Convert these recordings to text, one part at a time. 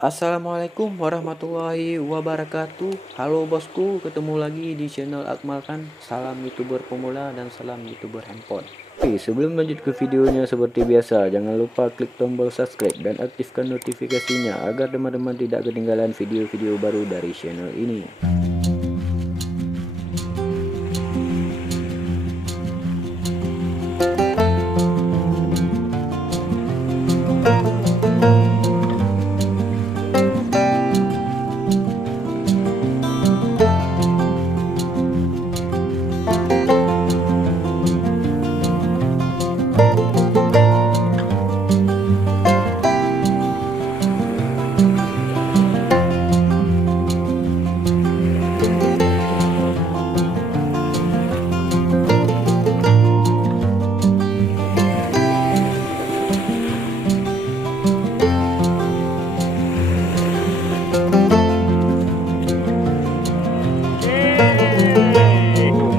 Assalamualaikum warahmatullahi wabarakatuh. Halo bosku, ketemu lagi di channel Akmal Khan. Salam YouTuber pemula dan salam YouTuber handphone. Oke, sebelum lanjut ke videonya seperti biasa, jangan lupa klik tombol subscribe dan aktifkan notifikasinya agar teman-teman tidak ketinggalan video-video baru dari channel ini.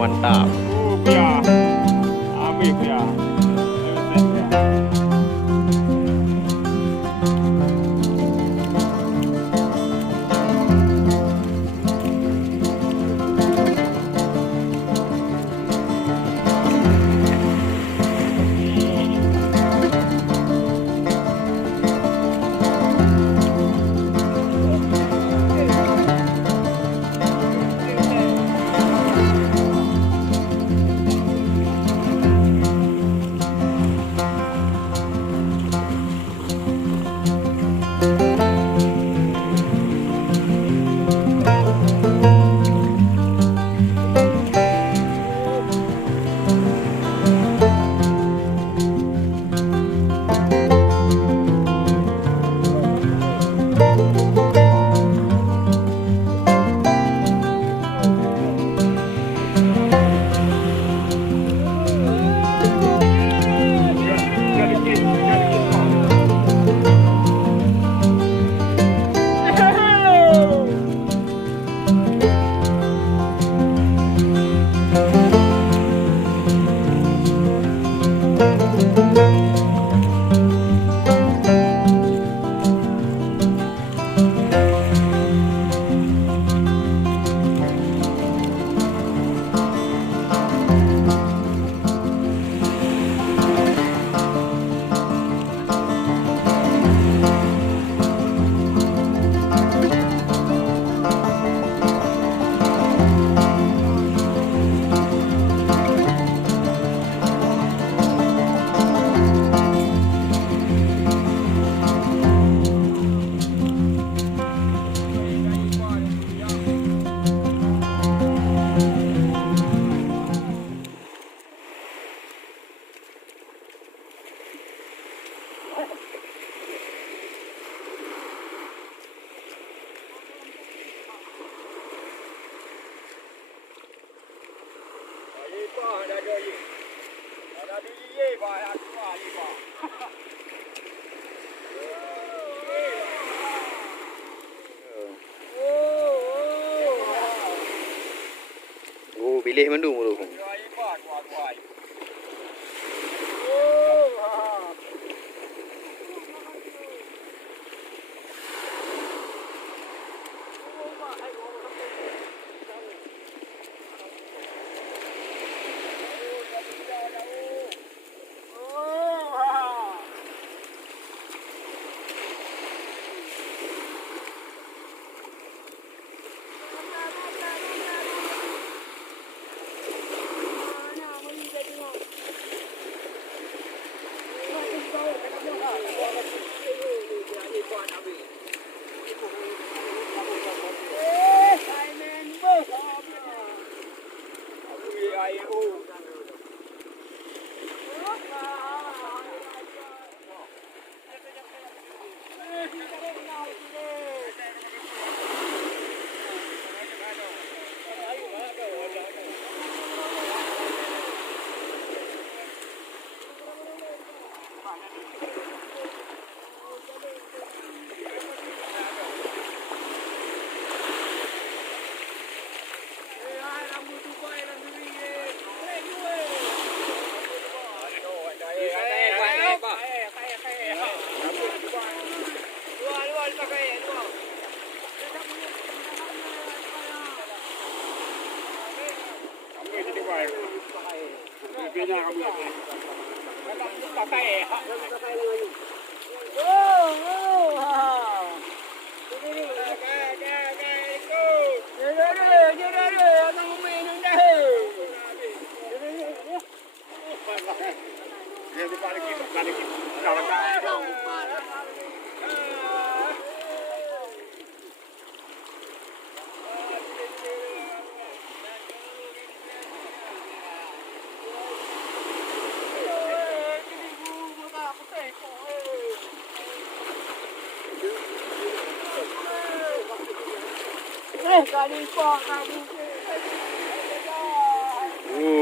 Mantap. Ya, habis ya. Oh, pilih mendung dulu.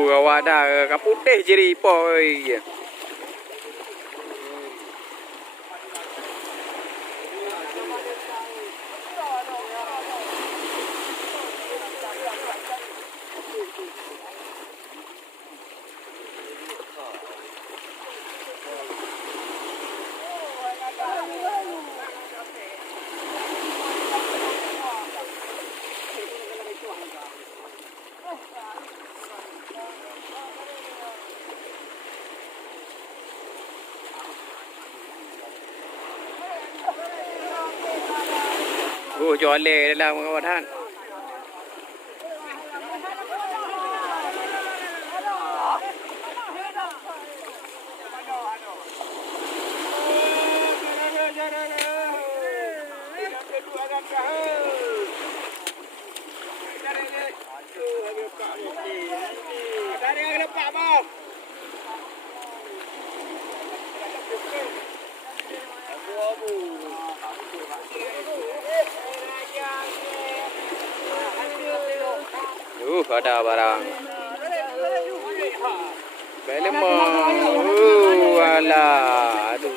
Awak dah kaputih jeri poi. Joleh dalam kawasan. Ada barang. Belemong. Alah. Aduh.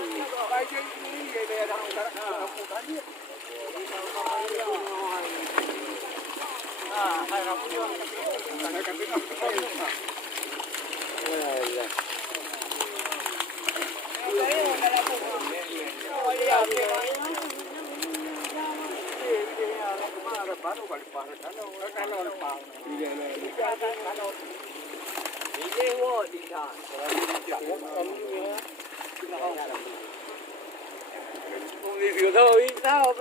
Review thôi, sao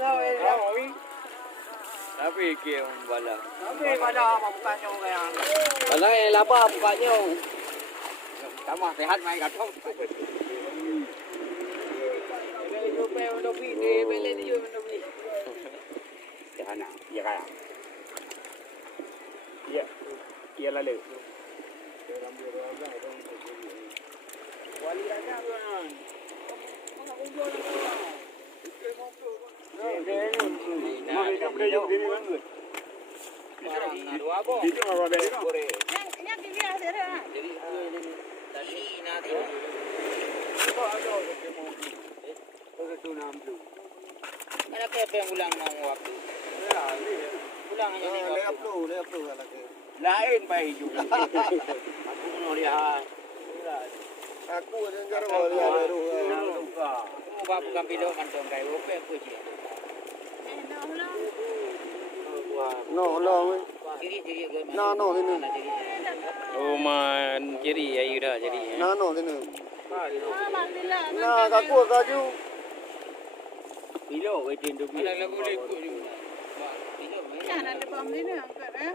tapi kia bala. Tapi pada mukanya kayak. Bala yang lapa mukanya. Sama sehat main gatong. Sana, ya kaya. Iya, iya lalu. Wali aja kan. Ada kayak yang ulang mau waktu. Ulang aja nih. Leap lagi. Lain baik juga. Aku mau lihat. Aku dengar wali baru. Mau bukan video kan dong kayak oke aku sih. No. Jadi gue. No ini. Oh man, jadi ya udah jadi. No ini. Nah, kaju. Bilo waiting to be. Ada lagu lekuk juga. Jangan ada bom ini angkat eh.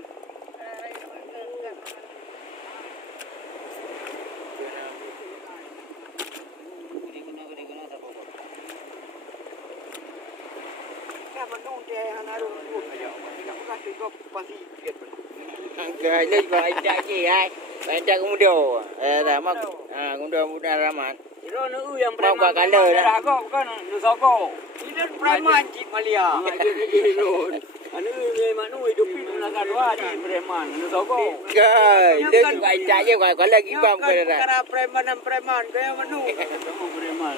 Ini bang Ijak je ai. Bang Ijak kemudian. Dah mak. Kemudian Rahman. Iro nu yang preman. Mau kala dah. Aku kan nu soko. Ini preman cik Malia. Anu memang nu hidup itu nak dua di preman. Nu soko. Kai, dia juga Ijak je kalau lagi bam ke dah. Karena preman kaya manu. Preman.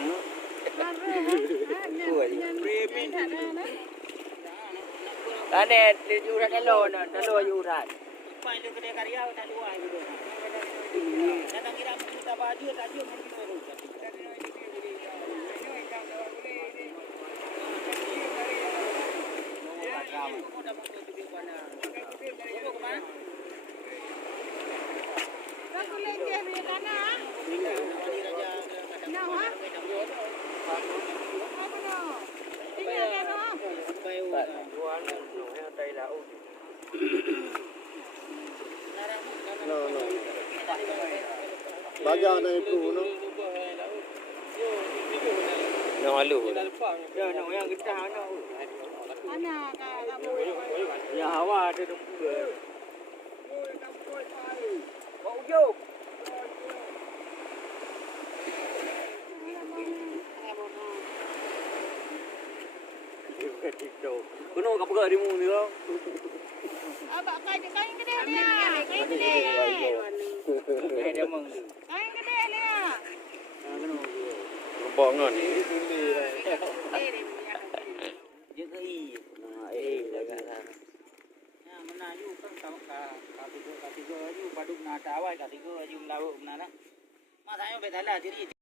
Tane jurat dalo jurat. Paling gede karya tak luar gitu. Datang kira kita baju tak jauh mungkin baru. Aku lagi di sana. Baja naik tu no. Nak malu. Ya nak yang getah nak. Mana kak? Ya hawa ada tu. Kau ujung. Kuno kau pegang rimu ni kau. Abang kain gede dia. Kain gede. Dia meng. Kain gede dia. Nampak kan ni. Dia ke i. Jaga. Ya menayu kan kau ka tiga ju paduk na tawai ka tiga ju lawu mana. Masanya betala diri